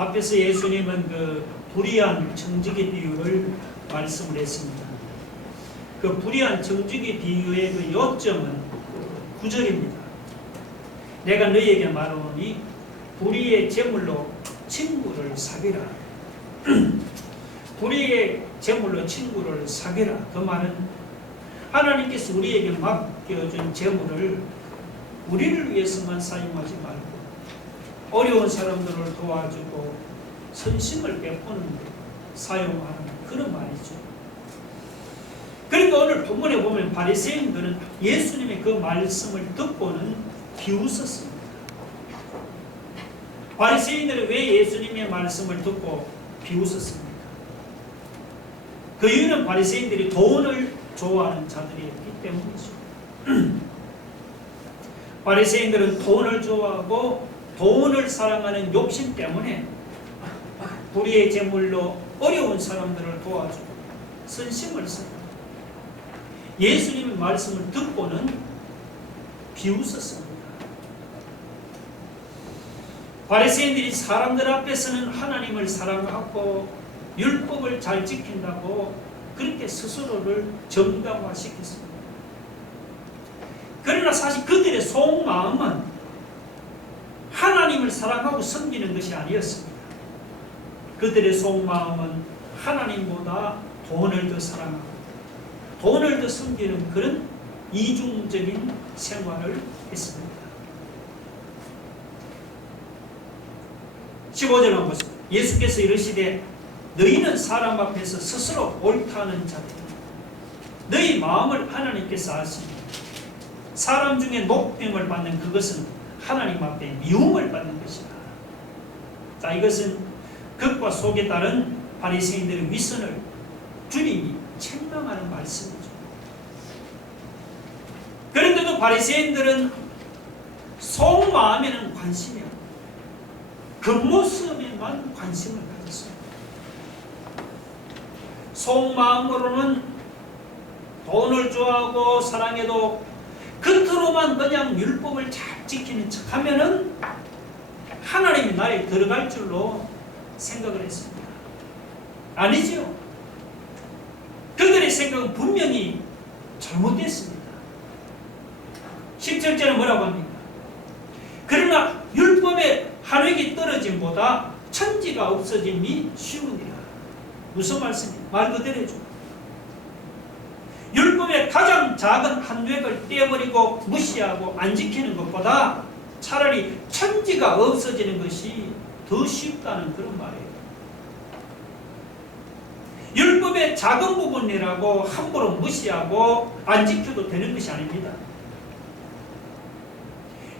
앞에서 예수님은 그 불의한 청지기 비유를 말씀을 했습니다. 그 불의한 청지기 비유의 그 요점은 9절입니다. 내가 너희에게 말하노니 불의의 제물로 친구를 사귀라. 불의의 제물로 친구를 사귀라. 그 말은 하나님께서 우리에게 맡겨준 제물을 우리를 위해서만 사용하지 말고 어려운 사람들을 도와주고 선심을 베푸는 데 사용하는 그런 말이죠. 그러니까 오늘 본문에 보면 바리새인들은 예수님의 그 말씀을 듣고는 비웃었습니다. 바리새인들은 왜 예수님의 말씀을 듣고 비웃었습니까? 그 이유는 바리새인들이 돈을 좋아하는 자들이었기 때문이죠. 바리새인들은 돈을 좋아하고 돈을 사랑하는 욕심 때문에 불의의 제물로 어려운 사람들을 도와주고 선심을 씁니다. 예수님의 말씀을 듣고는 비웃었습니다. 바리새인들이 사람들 앞에서는 하나님을 사랑하고 율법을 잘 지킨다고 그렇게 스스로를 정당화시켰습니다. 그러나 사실 그들의 속마음은 하나님을 사랑하고 섬기는 것이 아니었습니다. 그들의 속마음은 하나님보다 돈을 더 사랑하고 돈을 더 섬기는 그런 이중적인 생활을 했습니다. 15절만 보세요. 예수께서 이르시되 너희는 사람 앞에서 스스로 옳다는 자들이다. 너희 마음을 하나님께서 아십니다. 사람 중에 높임을 받는 그것은 하나님 앞에 미움을 받는 것이다. 자, 이것은 극과 속에 따른 바리새인들의 위선을 주님이 책망하는 말씀이죠. 그런데도 바리새인들은 속마음에는 관심이 없고 겉모습에만 관심을 가졌어요. 속마음으로는 돈을 좋아하고 사랑해도 겉으로만 그냥 율법을 잘 지키는 척 하면은 하나님이 나라에 들어갈 줄로 생각을 했습니다. 아니지요. 그들의 생각은 분명히 잘못됐습니다. 17절은 뭐라고 합니까? 그러나 율법의 한 획이 떨어짐보다 천지가 없어짐이 쉬우니라. 무슨 말씀이에요? 말 그대로죠. 율법의 가장 작은 한 획을 떼어버리고 무시하고 안 지키는 것보다 차라리 천지가 없어지는 것이 더 쉽다는 그런 말이에요. 율법의 작은 부분이라고 함부로 무시하고 안 지켜도 되는 것이 아닙니다.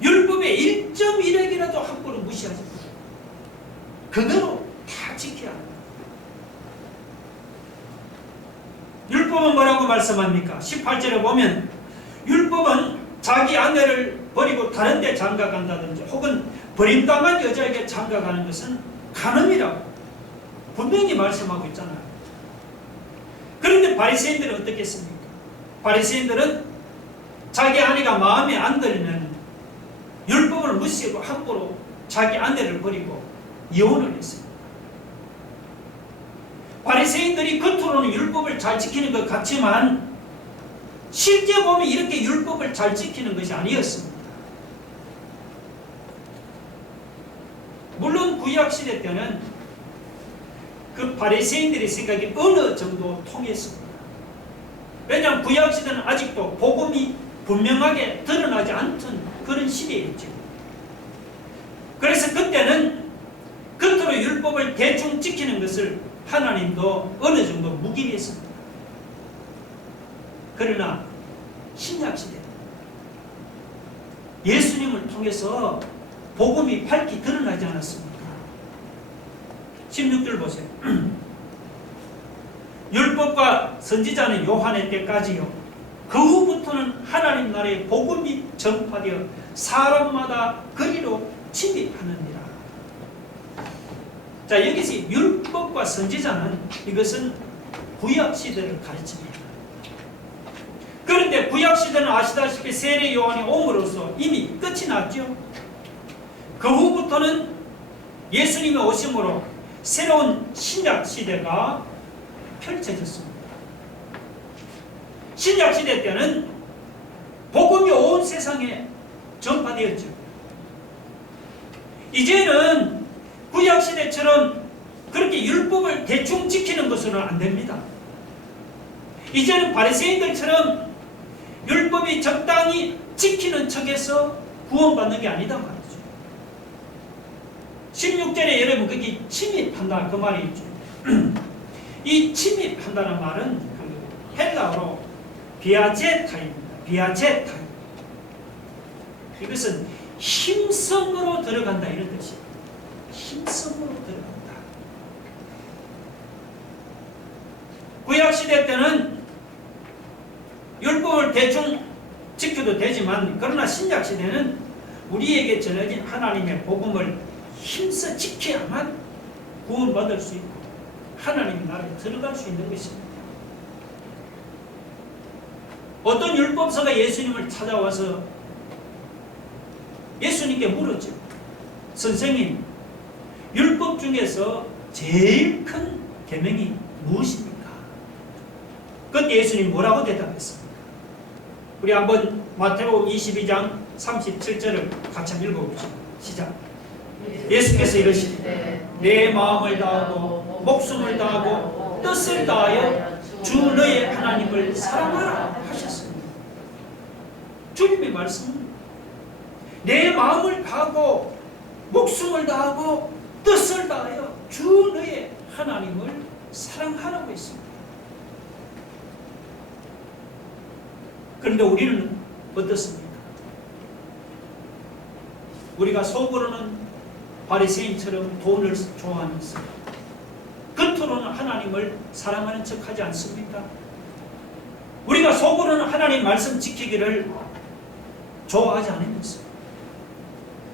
율법의 1.1획이라도 함부로 무시하지 마세요. 그대로 다 지켜야 합니다. 율법은 뭐라고 말씀합니까? 18절에 보면 율법은 자기 아내를 버리고 다른 데 장가간다든지 혹은 버림당한 여자에게 장가가는 것은 간음이라고 분명히 말씀하고 있잖아요. 그런데 바리새인들은 어떻게 했습니까? 바리새인들은 자기 아내가 마음에 안 들면 율법을 무시하고 함부로 자기 아내를 버리고 이혼을 했습니다. 바리새인들이 겉으로는 율법을 잘 지키는 것 같지만 실제 보면 이렇게 율법을 잘 지키는 것이 아니었습니다. 물론 구약시대 때는 그 바리새인들의 생각이 어느 정도 통했습니다. 왜냐하면 구약시대는 아직도 복음이 분명하게 드러나지 않던 그런 시대였죠. 그래서 그때는 겉으로 율법을 대충 지키는 것을 하나님도 어느 정도 묵인했습니다. 그러나 신약시대 예수님을 통해서 복음이 밝히 드러나지 않았습니까? 16절 보세요. 율법과 선지자는 요한의 때까지요. 그 후부터는 하나님 나라의 복음이 전파되어 사람마다 그리로 침입하느니라. 자, 여기서 율법과 선지자는 이것은 구약시대를 가르칩니다. 그런데 구약시대는 아시다시피 세례 요한이 옴으로써 이미 끝이 났죠. 그 후부터는 예수님의 오심으로 새로운 신약 시대가 펼쳐졌습니다. 신약 시대 때는 복음이 온 세상에 전파되었죠. 이제는 구약 시대처럼 그렇게 율법을 대충 지키는 것으로는 안 됩니다. 이제는 바리새인들처럼 율법이 적당히 지키는 척해서 구원받는 게 아니다 말이죠. 16절에 여러분 거기 침입한다 그 말이 있죠. 이 침입한다는 말은 그 헬라어로 비아제타입니다. 비아제타. 이것은 힘성으로 들어간다 이런 뜻이에요. 힘성으로 들어간다. 구약시대 때는 율법을 대충 지켜도 되지만 그러나 신약시대는 우리에게 전해진 하나님의 복음을 힘써 지켜야만 구원받을 수 있고 하나님의 나라에 들어갈 수 있는 것입니다. 어떤 율법사가 예수님을 찾아와서 예수님께 물었죠. 선생님, 율법 중에서 제일 큰 계명이 무엇입니까? 그때 예수님 뭐라고 대답했습니까? 우리 한번 마태복음 22장 37절을 같이 한번 읽어봅시다. 시작. 예수께서 이러시되 내 마음을 다하고 목숨을 다하고 뜻을 다하여 주 너의 하나님을 사랑하라 하셨습니다. 주님의 말씀은 내 마음을 다하고 목숨을 다하고 뜻을 다하여 주 너의 하나님을 사랑하라고 했습니다. 그런데 우리는 어떻습니까? 우리가 속으로는 바리새인처럼 돈을 좋아하면서 겉으로는 하나님을 사랑하는 척하지 않습니까? 우리가 속으로는 하나님 말씀 지키기를 좋아하지 않으면서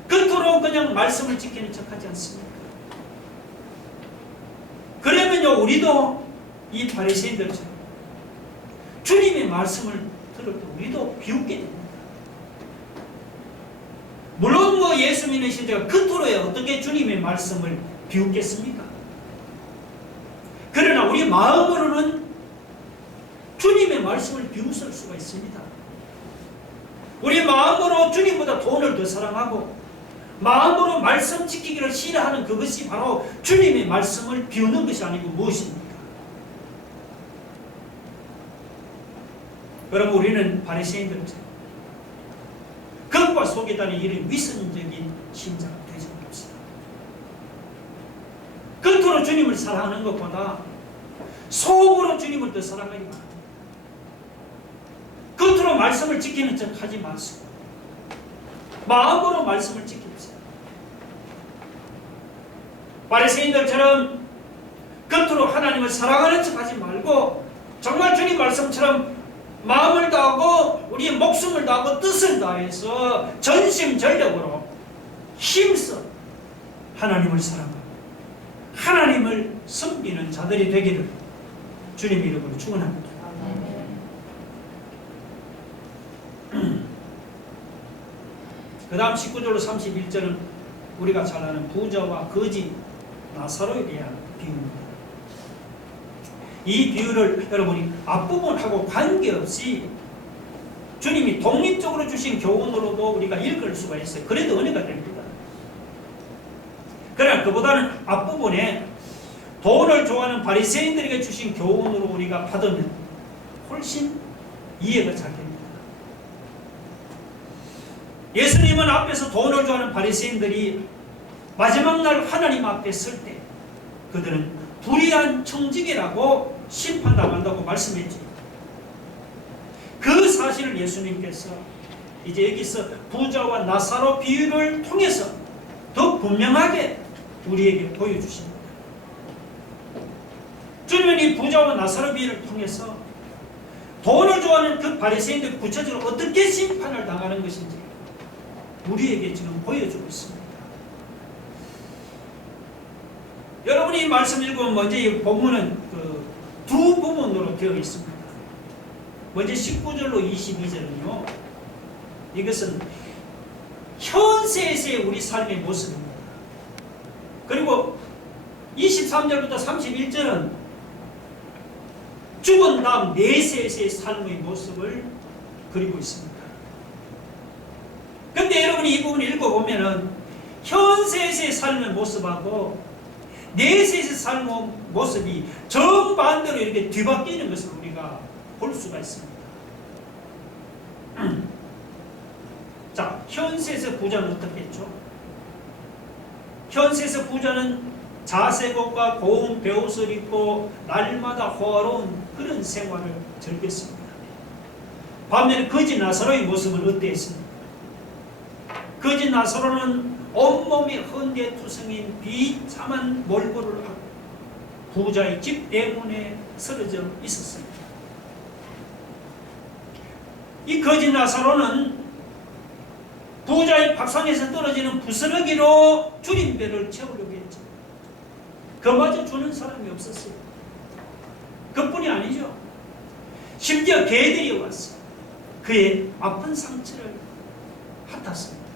겉으로 그냥 말씀을 지키는 척하지 않습니까? 그러면요 우리도 이 바리새인들처럼 주님의 말씀을 들을 때 우리도 비웃게 됩니다. 물론 뭐 예수 믿는 신자가 겉으로야 어떻게 주님의 말씀을 비웃겠습니까? 그러나 우리 마음으로는 주님의 말씀을 비웃을 수가 있습니다. 우리 마음으로 주님보다 돈을 더 사랑하고 마음으로 말씀 지키기를 싫어하는 그것이 바로 주님의 말씀을 비우는 것이 아니고 무엇입니까? 여러분 우리는 바리새인들처럼 겉과 속에 다른 이런 위선적인 신자가 되지 맙시다. 겉으로 주님을 사랑하는 것보다 속으로 주님을 더 사랑하기 바랍니다. 겉으로 말씀을 지키는 척 하지 마시고 마음으로 말씀을 지킵시다. 바리새인들처럼 겉으로 하나님을 사랑하는 척 하지 말고 정말 주님 말씀처럼 마음을 다하고 우리의 목숨을 다하고 뜻을 다해서 전심전력으로 힘써 하나님을 사랑하고 하나님을 섬기는 자들이 되기를 주님의 이름으로 축원합니다. 그 다음 19절로 31절은 우리가 잘 아는 부자와 거지 나사로에 대한 비유입니다. 이 비유를 여러분이 앞부분하고 관계없이 주님이 독립적으로 주신 교훈으로도 우리가 읽을 수가 있어요. 그래도 은혜가 됩니다. 그러나 그보다는 앞부분에 돈을 좋아하는 바리새인들에게 주신 교훈으로 우리가 받으면 훨씬 이해가 잘 됩니다. 예수님은 앞에서 돈을 좋아하는 바리새인들이 마지막 날 하나님 앞에 설 때 그들은 불의한 청지기라고 심판당한다고 말씀했지. 그 사실을 예수님께서 이제 여기서 부자와 나사로 비유를 통해서 더 분명하게 우리에게 보여주십니다. 주님은 이 부자와 나사로 비유를 통해서 돈을 좋아하는 그 바리새인들 구체적으로 어떻게 심판을 당하는 것인지 우리에게 지금 보여주고 있습니다. 여러분이 이 말씀 읽으면 먼저 이 본문은 두 부분으로 되어 있습니다. 먼저 19절로 22절은요. 이것은 현세에서의 우리 삶의 모습입니다. 그리고 23절부터 31절은 죽은 다음 내세에서의 삶의 모습을 그리고 있습니다. 근데 여러분이 이 부분을 읽어보면은 현세에서의 삶의 모습하고 내세에서의 삶의 모습이 정반대로 이렇게 뒤바뀌는 것을 우리가 볼 수가 있습니다. 자, 현세에서 부자는 어떻게 했죠? 현세에서 부자는 자색옷과 고운 베옷을 입고 날마다 호화로운 그런 생활을 즐겼습니다. 반면에 거지 나사로의 모습은 어땠습니까? 거지 나사로는 온몸이 헌대투성인 비참한 몰골을 하고 부자의 집 대문에 쓰러져 있었습니다. 이 거지 나사로는 부자의 밥상에서 떨어지는 부스러기로 줄임배를 채우려고 했죠. 그마저 주는 사람이 없었어요. 그뿐이 아니죠. 심지어 개들이 와서 그의 아픈 상처를 핫았습니다.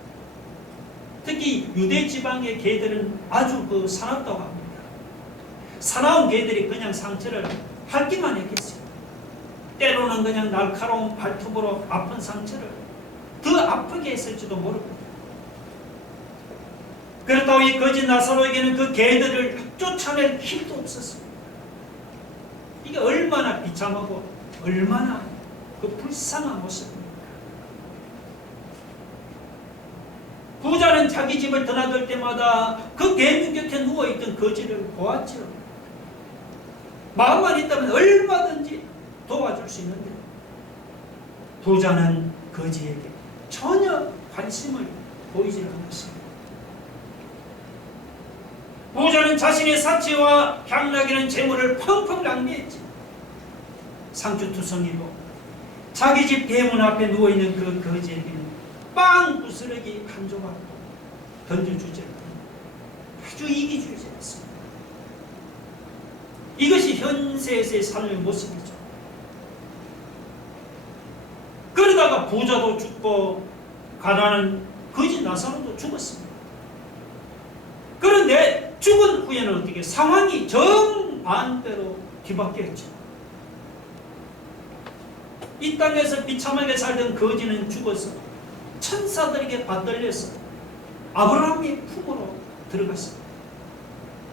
특히 유대 지방의 개들은 아주 사납다고 합니다. 사나운 개들이 그냥 상처를 핥기만 했겠어요. 때로는 그냥 날카로운 발톱으로 아픈 상처를 더 아프게 했을지도 모르고, 그렇다고 이 거지 나사로에게는 그 개들을 쫓아낼 힘도 없었습니다. 이게 얼마나 비참하고 얼마나 그 불쌍한 모습입니까? 부자는 자기 집을 드나들 때마다 그 개미 곁에 누워있던 거지를 보았죠. 마음만 있다면 얼마든지 도와줄 수 있는데 부자는 거지에게 전혀 관심을 보이지 않았습니다. 부자는 자신의 사치와 향락이라는 재물을 펑펑 낭비했지. 상주투성이로 자기 집 대문 앞에 누워있는 그 거지에게는 빵 부스러기 한 조각도 던져주지 않고 아주 이기주의자였습니다. 이것이 현세에서의 삶의 모습이죠. 그러다가 부자도 죽고 가난한 거지 나사로도 죽었습니다. 그런데 죽은 후에는 어떻게 상황이 정반대로 뒤바뀌었죠. 이 땅에서 비참하게 살던 거지는 죽어서 천사들에게 받들려서 아브라함의 품으로 들어갔습니다.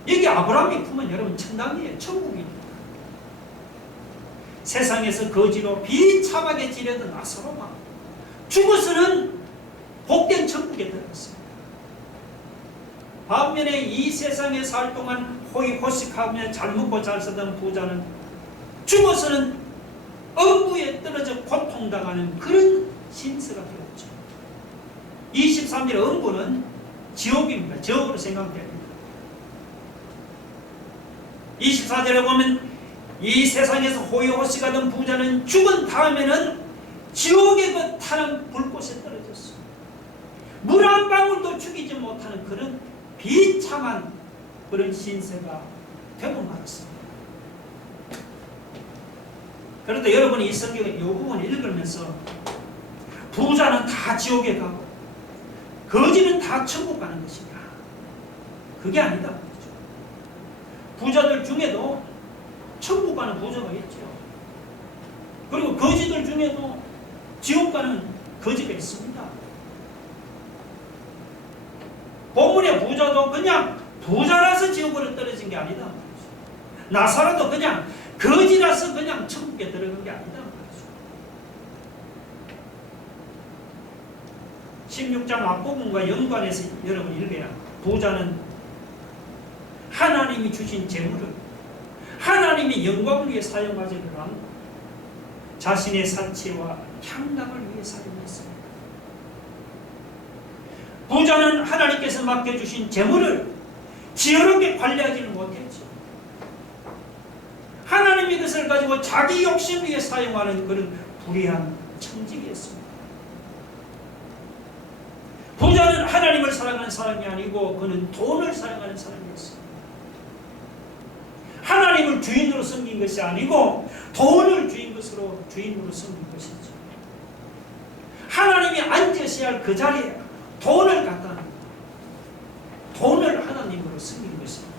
여기 아브라함의 품은 여러분 천당이에요. 천국입니다. 세상에서 거지로 비참하게 지내던 나사로가 죽어서는 복된 천국에 들어갔습니다. 반면에 이 세상에 살 동안 호의호식하며 잘 먹고 잘 살던 부자는 죽어서는 엄부에 떨어져 고통당하는 그런 신세가 되었죠. 23절 엄부는 지옥입니다. 지옥으로 생각해야 됩니다. 24절에 보면 이 세상에서 호의호식하던 부자는 죽은 다음에는 지옥의 그 타는 불꽃에 떨어졌어요. 물 한 방울도 죽이지 못하는 그런 비참한 그런 신세가 되고 말았습니다. 그런데 여러분이 이 성경의 이 부분을 읽으면서 부자는 다 지옥에 가고 거지는 다 천국 가는 것인가? 그게 아니다 말이죠. 부자들 중에도 천국 가는 부자가 있죠. 그리고 거지들 중에도 지옥 가는 거지가 있습니다. 본문의 부자도 그냥 부자라서 지옥으로 떨어진 게 아니다 말이죠. 나사로도 그냥 거지라서 그냥 천국에 들어간 게 아니다 말이죠. 16장 앞부분과 연관해서 여러분 읽어야 부자는 하나님이 주신 재물을 하나님의 영광을 위해 사용하지를 않고 자신의 사치와 향락을 위해 사용했습니다. 부자는 하나님께서 맡겨주신 재물을 지혜롭게 관리하지는 못했죠. 하나님의 것을 가지고 자기 욕심 위해 사용하는 그런 불의한 청직이었습니다. 부자는 하나님을 사랑하는 사람이 아니고 그는 돈을 사랑하는 사람이었습니다. 하나님을 주인으로 섬긴 것이 아니고 돈을 주인으로 섬긴 것이죠. 하나님이 앉으셔야 할 그 자리에 돈을 갖다 놔. 돈을 하나 하나님으로 섬긴 것입니다.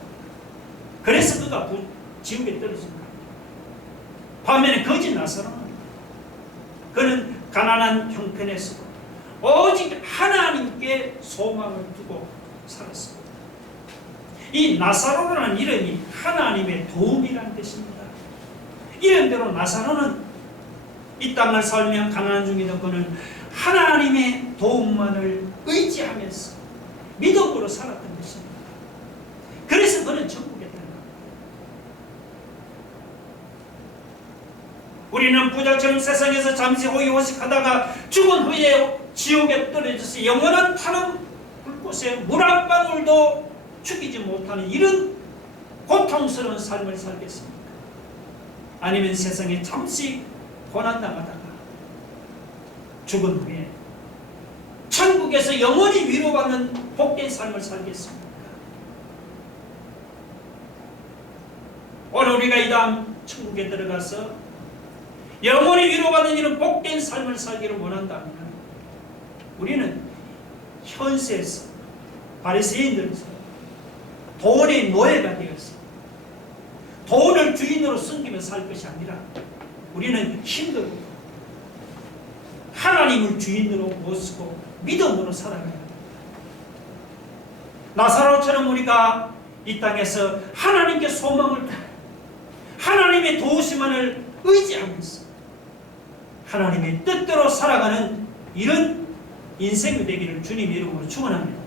그래서 그가 지옥에 떨어진 겁니다. 반면에 거짓 나사로는 그는 가난한 형편에서 오직 하나님께 소망을 두고 살았습니다. 이 나사로라는 이름이 하나님의 도움이라는 뜻입니다. 이름대로 나사로는 이 땅을 살며 가난한 중이던 그는 하나님의 도움만을 의지하면서 믿음으로 살았던 것입니다. 그래서 그는 천국에 들어갑니다. 우리는 부자처럼 세상에서 잠시 호의호식하다가 죽은 후에 지옥에 떨어져서 영원한 타는 불꽃에 물 한 방울도 죽이지 못하는 이런 고통스러운 삶을 살겠습니까? 아니면 세상에 잠시 고난당하다가 죽은 후에 천국에서 영원히 위로받는 복된 삶을 살겠습니까? 오늘 우리가 이 다음 천국에 들어가서 영원히 위로받는 이런 복된 삶을 살기를 원한다면 우리는 현세에서 바리새인들처럼 돈의 노예가 되어서 돈을 주인으로 섬기며 살 것이 아니라 우리는 힘들고 하나님을 주인으로 모시고 믿음으로 살아가야 합니다. 나사로처럼 우리가 이 땅에서 하나님께 소망을 두고 하나님의 도우심만을 의지하면서 하나님의 뜻대로 살아가는 이런 인생이 되기를 주님 이름으로 축원합니다.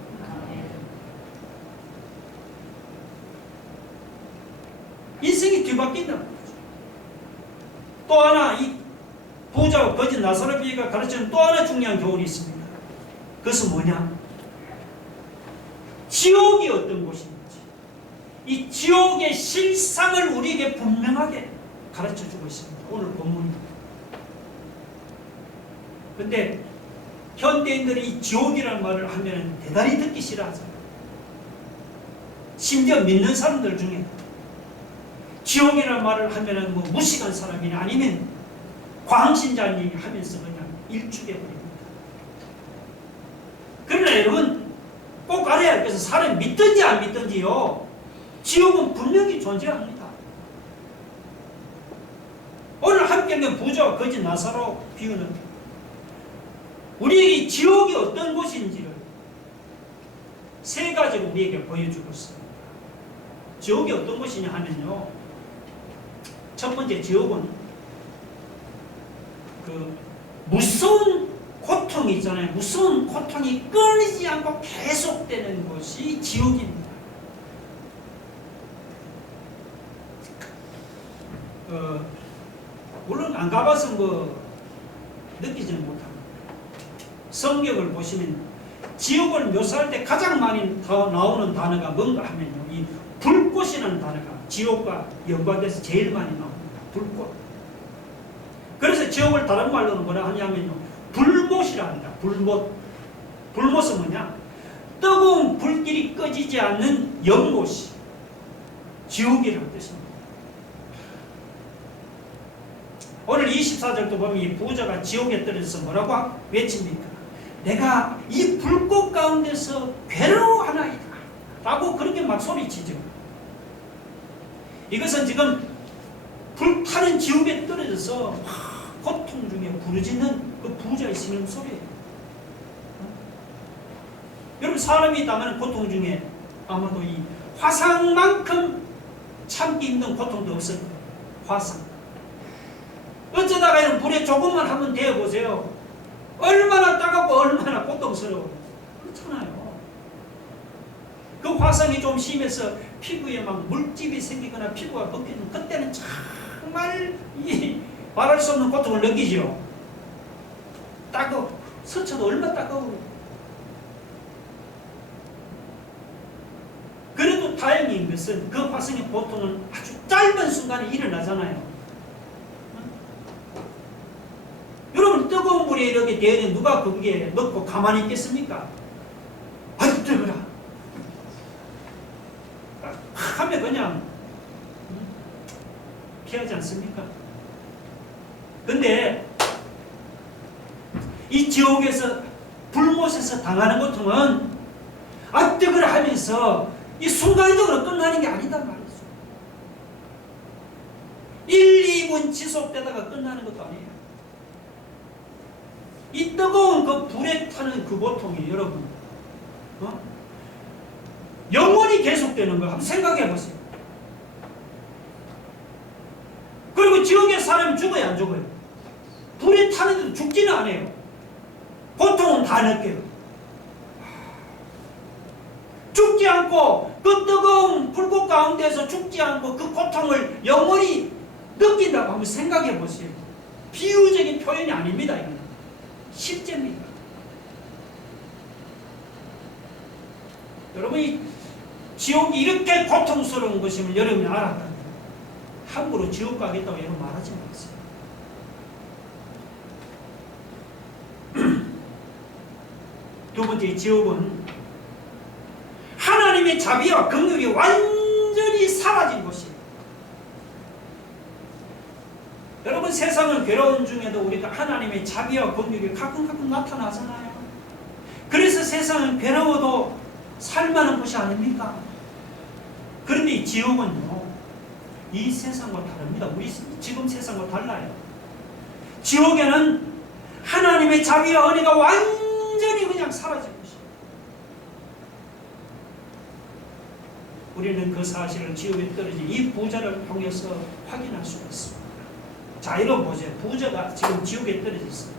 인생이 뒤바뀐다는 거죠. 또 하나 이 부자와 거짓 나사로 비유가 가르치는 또 하나 중요한 교훈이 있습니다. 그것은 뭐냐? 지옥이 어떤 곳인지 이 지옥의 실상을 우리에게 분명하게 가르쳐주고 있습니다. 오늘 본문입니다. 근데 현대인들이 이 지옥이라는 말을 하면 대단히 듣기 싫어하잖아요. 심지어 믿는 사람들 중에 지옥이라는 말을 하면 뭐 무식한 사람이나 아니면 광신자님 하면서 그냥 일축해버립니다. 그러나 여러분 꼭 알아야 할 것은 사람이 믿든지 안 믿든지요, 지옥은 분명히 존재합니다. 오늘 함께 있는 부자와 거짓 나사로 비유는 우리에게 지옥이 어떤 곳인지를 세 가지로 우리에게 보여주고 있습니다. 지옥이 어떤 곳이냐 하면요, 첫 번째 지옥은 그 무서운 고통이 있잖아요. 무서운 고통이 끊이지 않고 계속되는 것이 지옥입니다. 물론 안 가봐서 뭐 느끼지는 못합니다. 성경을 보시면 지옥을 묘사할 때 가장 많이 나오는 단어가 뭔가 하면요, 이 불꽃이라는 단어가 지옥과 연관돼서 제일 많이 나옵니다. 불꽃. 그래서 지옥을 다른 말로는 뭐라 하냐면요, 불못이라 합니다. 불못. 불못은 뭐냐? 뜨거운 불길이 꺼지지 않는 연못이 지옥이라는 뜻입니다. 오늘 24절도 보면 이 부자가 지옥에 떨어져서 뭐라고 외칩니까? 내가 이 불꽃 가운데서 괴로워하나이다 라고 그렇게 막 소리치죠. 이것은 지금 불타는 지옥에 떨어져서 고통 중에 부르짖는 그 부자의 신음소리예요. 여러분, 사람이 당하는 고통 중에 아마도 이 화상만큼 참기 힘든 고통도 없을 거예요. 화상. 어쩌다가 이런 불에 조금만 한번 데워보세요. 얼마나 따갑고 얼마나 고통스러워요. 그렇잖아요. 그 화상이 좀 심해서 피부에 막 물집이 생기거나 피부가 벗기는, 그때는 정말 말할 수 없는 고통을 느끼죠. 따가워. 스쳐도 얼마나 따가워요. 그래도 다행인 것은 그 화상의 고통은 아주 짧은 순간에 일어나잖아요. 여러분, 뜨거운 물에 이렇게 데우는 누가 거기에 넣고 가만히 있겠습니까? 아주 뜨거라 하면 그냥 피하지 않습니까? 근데 이 지옥에서 불못에서 당하는 고통은 아 뜨거라 하면서 이 순간적으로 끝나는 게 아니단 말이죠. 1, 2분 지속되다가 끝나는 것도 아니에요. 이 뜨거운 그 불에 타는 그 고통이 여러분 영원히 계속되는 거 한번 생각해 보세요. 그리고 지옥에 사람이 죽어요, 안 죽어요? 불에 타는데도 죽지는 않아요. 고통은 다 느껴요. 죽지 않고 그 뜨거운 불꽃 가운데서 죽지 않고 그 고통을 영원히 느낀다고 한번 생각해 보세요. 비유적인 표현이 아닙니다. 이건 실제입니다. 여러분이 지옥이 이렇게 고통스러운 것임을 여러분이 알았다면 함부로 지옥 가겠다고 여러분 말하지 마세요. 두 번째, 지옥은 하나님의 자비와 긍휼이 완전히 사라진 곳이에요. 여러분, 세상은 괴로운 중에도 우리가 하나님의 자비와 긍휼이 가끔 나타나잖아요. 그래서 세상은 괴로워도 살만한 곳이 아닙니까? 그런데 이 지옥은요, 이 세상과 다릅니다. 우리 지금 세상과 달라요. 지옥에는 하나님의 자비와 은혜가 완전히 그냥 사라진 것이에요. 우리는 그 사실을 지옥에 떨어진 이 부자를 통해서 확인할 수가 있습니다. 자, 이거 보세요. 부자가 지금 지옥에 떨어져 있어요.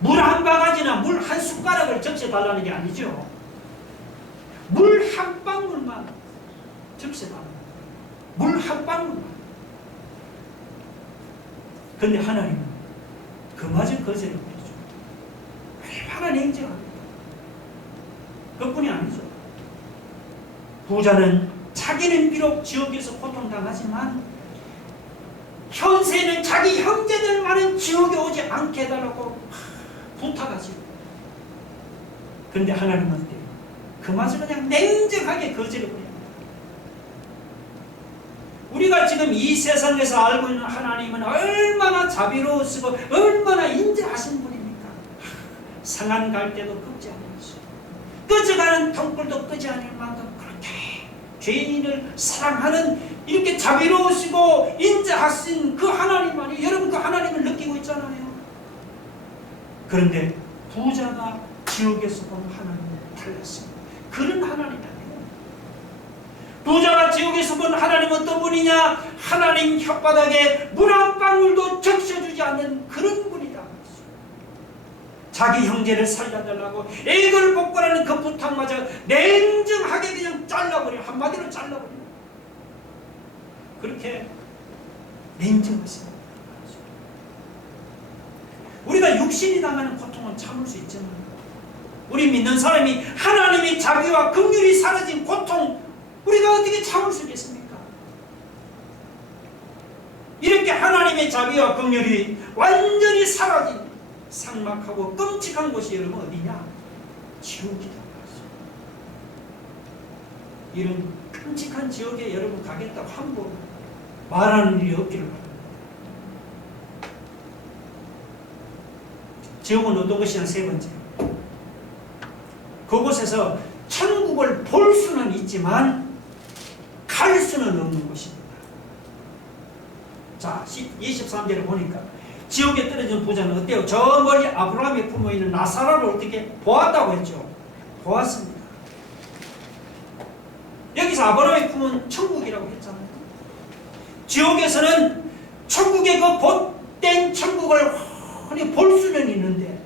물 한 바가지나 물 한 숟가락을 적셔달라는 게 아니죠. 물 한 방울만 적셔달라는 거예요. 물 한 방울만. 그런데 하나님은 그마저 거절을 버리죠. 얼마나 냉정합니까? 그뿐이 아니죠. 부자는 자기는 비록 지옥에서 고통당하지만 현세에는 자기 형제들만은 지옥에 오지 않게 해달라고 부탁하죠. 그런데 하나님은 어때요? 그마저 그냥 냉정하게 거절을 버립니다. 우리가 지금 이 세상에서 알고 있는 하나님은 얼마나 자비로우시고 얼마나 인자하신 분입니까? 상한 갈 때도 끄지 않으시고 꺼져가는 등불도 끄지 않을 만큼 그렇게 죄인을 사랑하는 이렇게 자비로우시고 인자하신 그 하나님만이, 여러분 그 하나님을 느끼고 있잖아요. 그런데 부자가 지옥에서 본 하나님은 달랐습니다. 그런 하나님이 아니에요. 부자가 지옥에서 본 하나님은 어떤 분이냐? 하나님 혓바닥에 물 한 방울도 적셔주지 않는 그런 분이다. 자기 형제를 살려달라고 애걸 복구라는 그 부탁마저 냉정하게 그냥 잘라버려. 한마디로 잘라버려. 그렇게 냉정하십니다. 우리가 육신이 당하는 고통은 참을 수 있지만 우리 믿는 사람이 하나님의 자비와 긍휼이 사라진 고통, 우리가 어떻게 참을 수 있겠습니까? 이렇게 하나님의 자비와 긍휼이 완전히 사라진 삭막하고 끔찍한 곳이 여러분 어디냐? 지옥이다. 이런 끔찍한 지옥에 여러분 가겠다고 함부로 말하는 일이 없기를 바랍니다. 지옥은 어떤 것이냐? 세 번째, 그곳에서 천국을 볼 수는 있지만 갈 수는 없는 곳입니다. 자, 23절을 보니까 지옥에 떨어진 부자는 어때요? 저 멀리 아브라함의 품에 있는 나사로를 어떻게 보았다고 했죠? 보았습니다. 여기서 아브라함의 품은 천국이라고 했잖아요. 지옥에서는 천국의 그 복된 천국을 흔히 볼 수는 있는데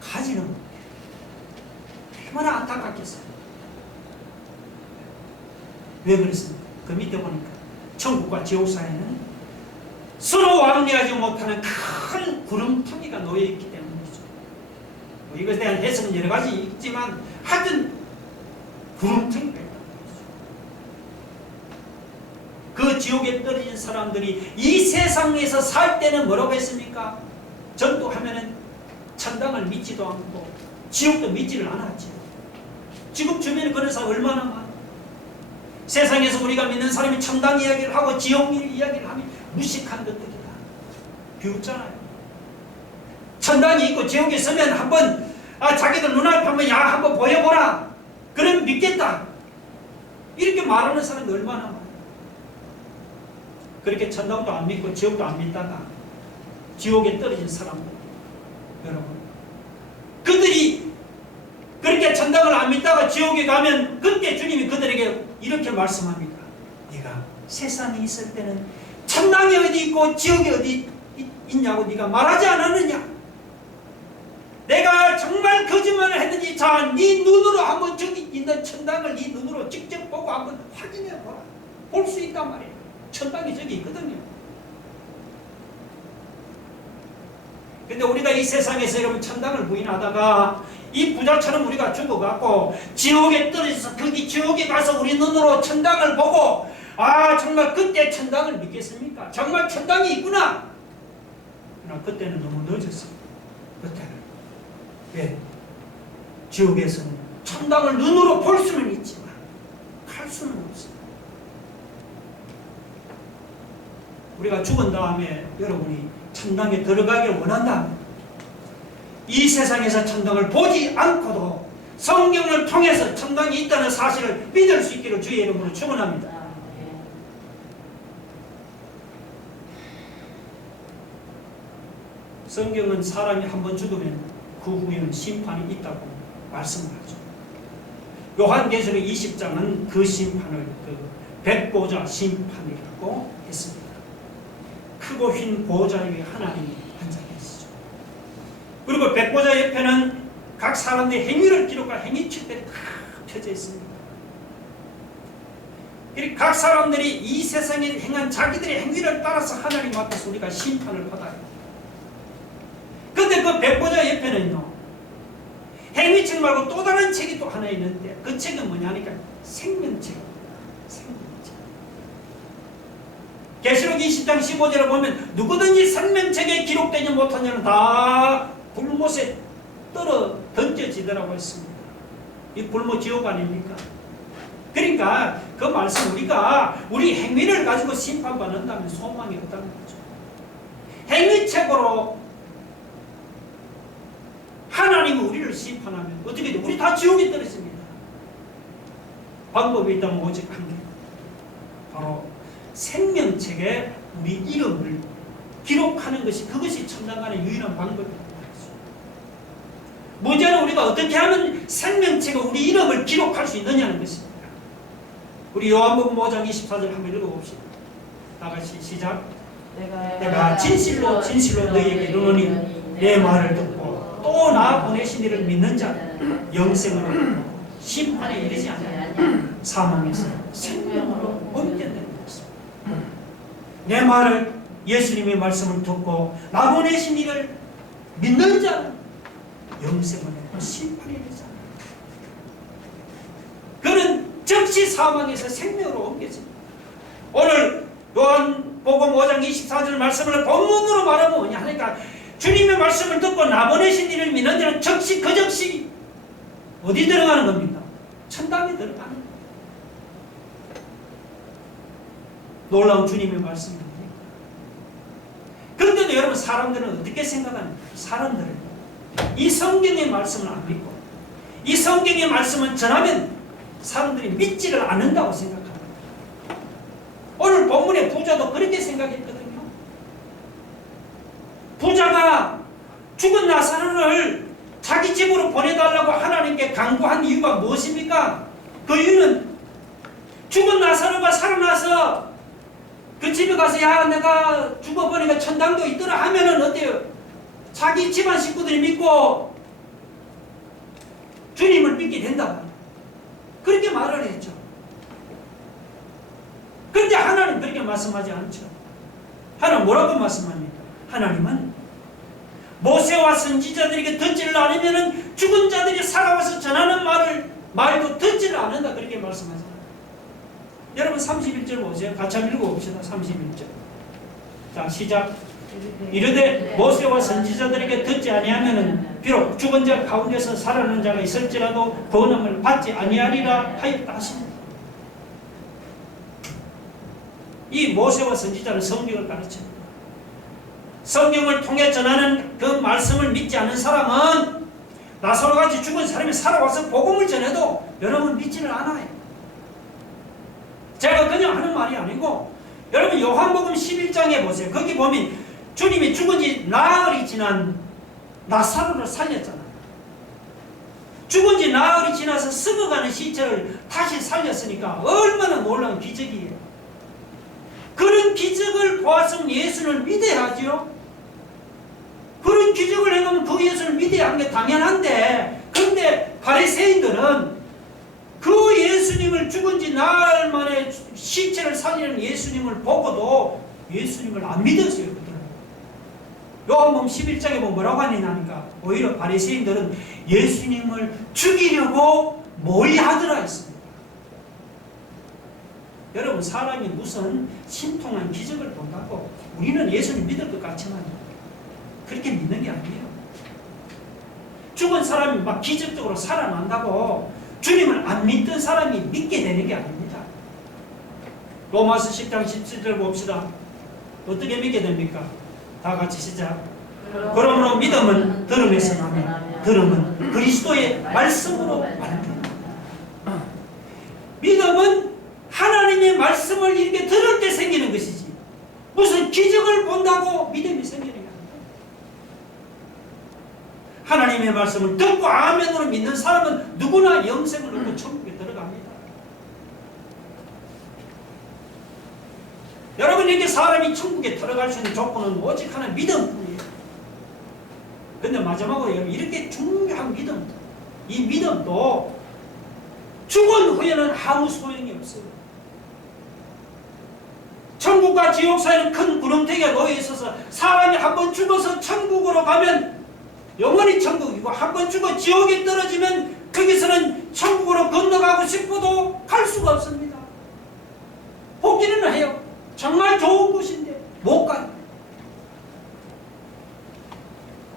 가지는 못해요. 얼마나 안타깝겠어요. 왜 그랬습니까? 그 밑에 보니까 천국과 지옥 사이에는 서로 왕래하지 못하는 큰 구름텅이가 놓여있기 때문이죠. 뭐 이것에 대한 해석은 여러 가지 있지만 하여튼 구름텅이가 있다는 거죠. 그 지옥에 떨어진 사람들이 이 세상에서 살 때는 뭐라고 했습니까? 전도하면은 천당을 믿지도 않고 지옥도 믿지를 않았죠. 지금 주변에 그런 사람 얼마나 많아. 세상에서 우리가 믿는 사람이 천당 이야기를 하고 지옥 이야기를 하면 무식한 것들이다. 비웃잖아요. 천당이 있고 지옥이 있으면 한번 자기들 눈앞에 한번 한번 보여보라. 그럼 믿겠다. 이렇게 말하는 사람이 얼마나 많아요. 그렇게 천당도 안 믿고 지옥도 안 믿다가 지옥에 떨어진 사람들, 여러분, 그들이 그렇게 천당을 안 믿다가 지옥에 가면 그때 주님이 그들에게 이렇게 말씀합니다. 네가 세상에 있을 때는 천당이 어디 있고 지옥이 어디 있냐고 네가 말하지 않았느냐? 내가 정말 거짓말을 했는지 자, 네 눈으로 한번 저기 있는 천당을 네 눈으로 직접 보고 한번 확인해 보라. 볼 수 있단 말이에요. 천당이 저기 있거든요. 근데 우리가 이 세상에서 여러분 천당을 부인하다가 이 부자처럼 우리가 죽어갖고 지옥에 떨어져서 거기 지옥에 가서 우리 눈으로 천당을 보고 아 정말 그때 천당을 믿겠습니까? 정말 천당이 있구나. 그러나 그때는 너무 늦었어. 그때는. 왜? 지옥에서는 천당을 눈으로 볼 수는 있지만 갈 수는 없어요. 우리가 죽은 다음에 여러분이 천당에 들어가길 원한다면 이 세상에서 천당을 보지 않고도 성경을 통해서 천당이 있다는 사실을 믿을 수 있기를 주의 이름으로 축원합니다. 성경은 사람이 한번 죽으면 그 후에는 심판이 있다고 말씀하죠. 요한계시록 20장은 그 심판을 백보자 심판이라고 했습니다. 크고 흰 보좌 위에 하나님이 앉아 계시죠. 그리고 백보자 옆에는 각 사람들의 행위를 기록한 행위책들이 다 펴져 있습니다. 각 사람들이 이 세상에 행한 자기들의 행위를 따라서 하나님 앞에서 우리가 심판을 받아요. 근데 그 백보자 옆에는요, 행위책 말고 또 다른 책이 또 하나 있는데 그 책은 뭐냐니까 생명책입니다. 생명책. 계시록 20장 15절에 보면 누구든지 생명책에 기록되지 못한 자는 다 불못에 떨어 던져지더라고 했습니다. 이 불못 지옥 아닙니까? 그러니까 그 말씀 우리가 우리 행위를 가지고 심판받는다면 소망이 없다는 거죠. 행위책으로 하나님이 우리를 심판하면 어떻게 돼? 우리 다 지옥에 떨어집니다. 방법이 있다면 오직 한 개. 바로 생명책에 우리 이름을 기록하는 것이 그것이 천당간의 유일한 방법이라고 말이죠. 문제는 우리가 어떻게 하면 생명책에 우리 이름을 기록할 수 있느냐는 것입니다. 우리 요한복음 5장 24절 한번 읽어봅시다. 다 같이 시작. 내가 진실로 진실로 너희에게 이르노니 내 말을 듣고 또 나 보내신 이를 믿는 자는 영생을 얻고 심판에 이르지 않으며 사망에서 생명으로 옮게 되는 것입니다. 내 말을 예수님의 말씀을 듣고 나 보내신 이를 믿는 자는 영생을 얻고 심판에 이르지 않으며 그는 즉시 사망에서 생명으로 옮겨집니다. 오늘 요한복음 5장 24절 말씀을 본문으로 말하면 뭐냐 하니까 주님의 말씀을 듣고 나 보내신 이를 믿는 자는 즉시 그 즉시 어디 들어가는 겁니까? 천당에 들어가는 겁니다. 놀라운 주님의 말씀입니다. 그런데도 여러분 사람들은 어떻게 생각하는가? 사람들은 이 성경의 말씀을 안 믿고 이 성경의 말씀을 전하면 사람들이 믿지를 않는다고 생각합니다. 오늘 본문의 부자도 그렇게 생각했거든요. 부자가 죽은 나사로를 자기 집으로 보내달라고 하나님께 간구한 이유가 무엇입니까? 그 이유는 죽은 나사로가 살아나서 그 집에 가서 야 내가 죽어보니까 천당도 있더라 하면은 어때요? 자기 집안 식구들이 믿고 주님을 믿게 된다. 그렇게 말을 했죠. 그런데 하나님 그렇게 말씀하지 않죠. 하나님 뭐라고 말씀합니까? 하나님은 모세와 선지자들에게 듣지를 않으면 죽은 자들이 살아와서 전하는 말도 듣지를 않는다. 그렇게 말씀하잖아요. 여러분 31절 보세요. 같이 한번 읽어봅시다. 31절. 자 시작. 이르되 모세와 선지자들에게 듣지 아니하면은 비록 죽은 자 가운데서 살아나는 자가 있을지라도 구원함을 받지 아니하리라 하였다 하십니다. 이 모세와 선지자는 성경을 가르칩니다. 성경을 통해 전하는 그 말씀을 믿지 않은 사람은 나사로같이 죽은 사람이 살아와서 복음을 전해도 여러분 믿지를 않아요. 제가 그냥 하는 말이 아니고 여러분 요한복음 11장에 보세요. 거기 보면 주님이 죽은 지 나흘이 지난 나사로를 살렸잖아요. 죽은 지 나흘이 지나서 썩어가는 시체를 다시 살렸으니까 얼마나 놀라운 기적이에요. 그런 기적을 보았으면 예수를 믿어야죠. 그런 기적을 해놓으면 그 예수를 믿어야 하는 게 당연한데, 그런데 바리새인들은 그 예수님을 죽은 지 나흘 만에 시체를 살리는 예수님을 보고도 예수님을 안 믿었어요. 그들은. 요한복음 11장에 보면 뭐라고 하느냐니까 오히려 바리새인들은 예수님을 죽이려고 모의하더라 했습니다. 여러분, 사람이 무슨 신통한 기적을 본다고 우리는 예수님 믿을 것 같지만 그렇게 믿는 게 아니에요. 죽은 사람이 막 기적적으로 살아난다고 주님을 안 믿던 사람이 믿게 되는 게 아닙니다. 로마서 10장 17절 봅시다. 어떻게 믿게 됩니까? 다 같이 시작. 그러므로 믿음은 들음에서 나며 들음은 그리스도의 말씀으로 말합니다. 믿음은 하나님의 말씀을 이렇게 들을 때 생기는 것이지 무슨 기적을 본다고 믿음이 생기는 게 아닙니다. 하나님의 말씀을 듣고 아멘으로 믿는 사람은 누구나 영생을 얻고 천국에 들어갑니다. 여러분에게 사람이 천국에 들어갈 수 있는 조건은 오직 하나 믿음뿐이에요. 근데 마지막으로 여러분 이렇게 중요한 믿음, 이 믿음도 죽은 후에는 아무 소용이 없어요. 천국과 지옥 사이는 큰 구름대기가 놓여 있어서 사람이 한번 죽어서 천국으로 가면 영원히 천국이고 한번 죽어 지옥에 떨어지면 거기서는 천국으로 건너가고 싶어도 갈 수가 없습니다. 복귀는 해요. 정말 좋은 곳인데 못 가요.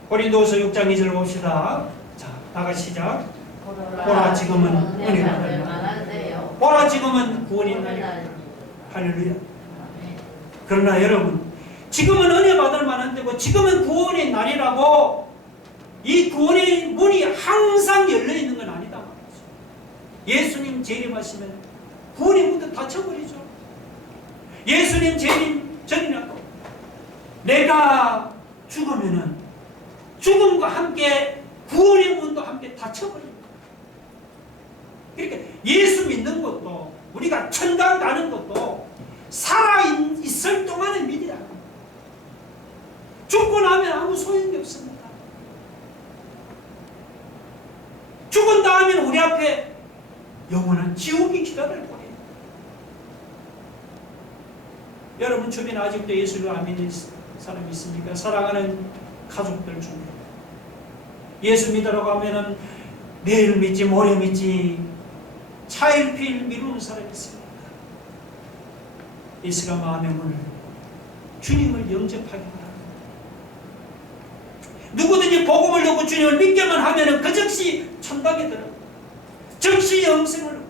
고린도후서 6장 2절 봅시다. 자, 다같이 시작. 보라 지금은 은혜가 달라. 보라 지금은 구원의 날이다. 할렐루야. 그러나 여러분, 지금은 은혜 받을 만한 데고 지금은 구원의 날이라고 이 구원의 문이 항상 열려 있는 건 아니다 말이죠. 예수님 재림하시면 구원의 문도 닫혀버리죠. 예수님 재림 전이라도 내가 죽으면은 죽음과 함께 구원의 문도 함께 닫혀버립니다. 그러니까 예수 믿는 것도 우리가 천당 가는 것도 살아있을 동안에 믿어야 합니다. 죽고 나면 아무 소용이 없습니다. 죽은 다음에 우리 앞에 영원한 지옥이 기다릴 거예요. 여러분 주변에 아직도 예수를 안 믿는 사람이 있습니까? 사랑하는 가족들 중에 예수 믿으라고 하면은 내일 믿지 모레 믿지 차일피일 미루는 사람이 있습니다. 이 시간 마음의 문을 주님을 영접하기 바랍니다. 누구든지 복음을 듣고 주님을 믿기만 하면은 그 즉시 천당에 들어 즉시 영생을 얻고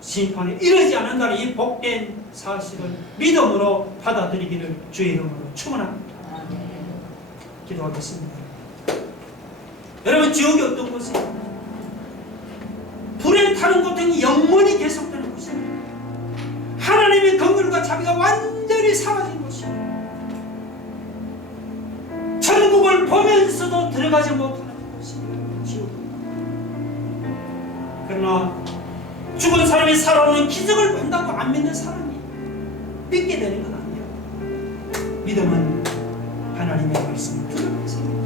심판에 이르지 않는다는 이 복된 사실을 믿음으로 받아들이기를 주의 이름으로 축원합니다. 기도하겠습니다. 여러분 지옥이 어떤 곳이에요? 불에 타는 고통이 영원히 계속되는 곳입니다. 하나님의 긍휼과 자비가 완전히 사라진 곳입니다. 천국을 보면서도 들어가지 못하는 곳입니다. 지옥. 그러나 죽은 사람이 살아오는 기적을 본다고 안 믿는 사람이 믿게 되는 건 아니에요. 믿음은 하나님의 말씀을 듣는 것입니다.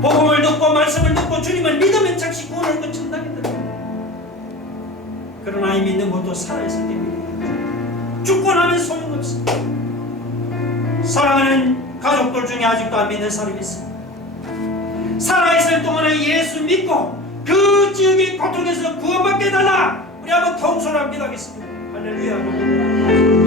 복음을 듣고 말씀을 듣고 주님을 믿으면 즉시 구원을 얻고 천당에 들어갑니다. 그러나 이 믿는 것도 살아있을 때입니다. 죽고 나면 소용없습니다. 사랑하는 가족들 중에 아직도 안 믿는 사람이 있습니다. 살아있을 동안에 예수 믿고 그 지역의 고통에서 구원받게 해달라. 우리 한번 통솔합니다. 하겠습니다. 할렐루야.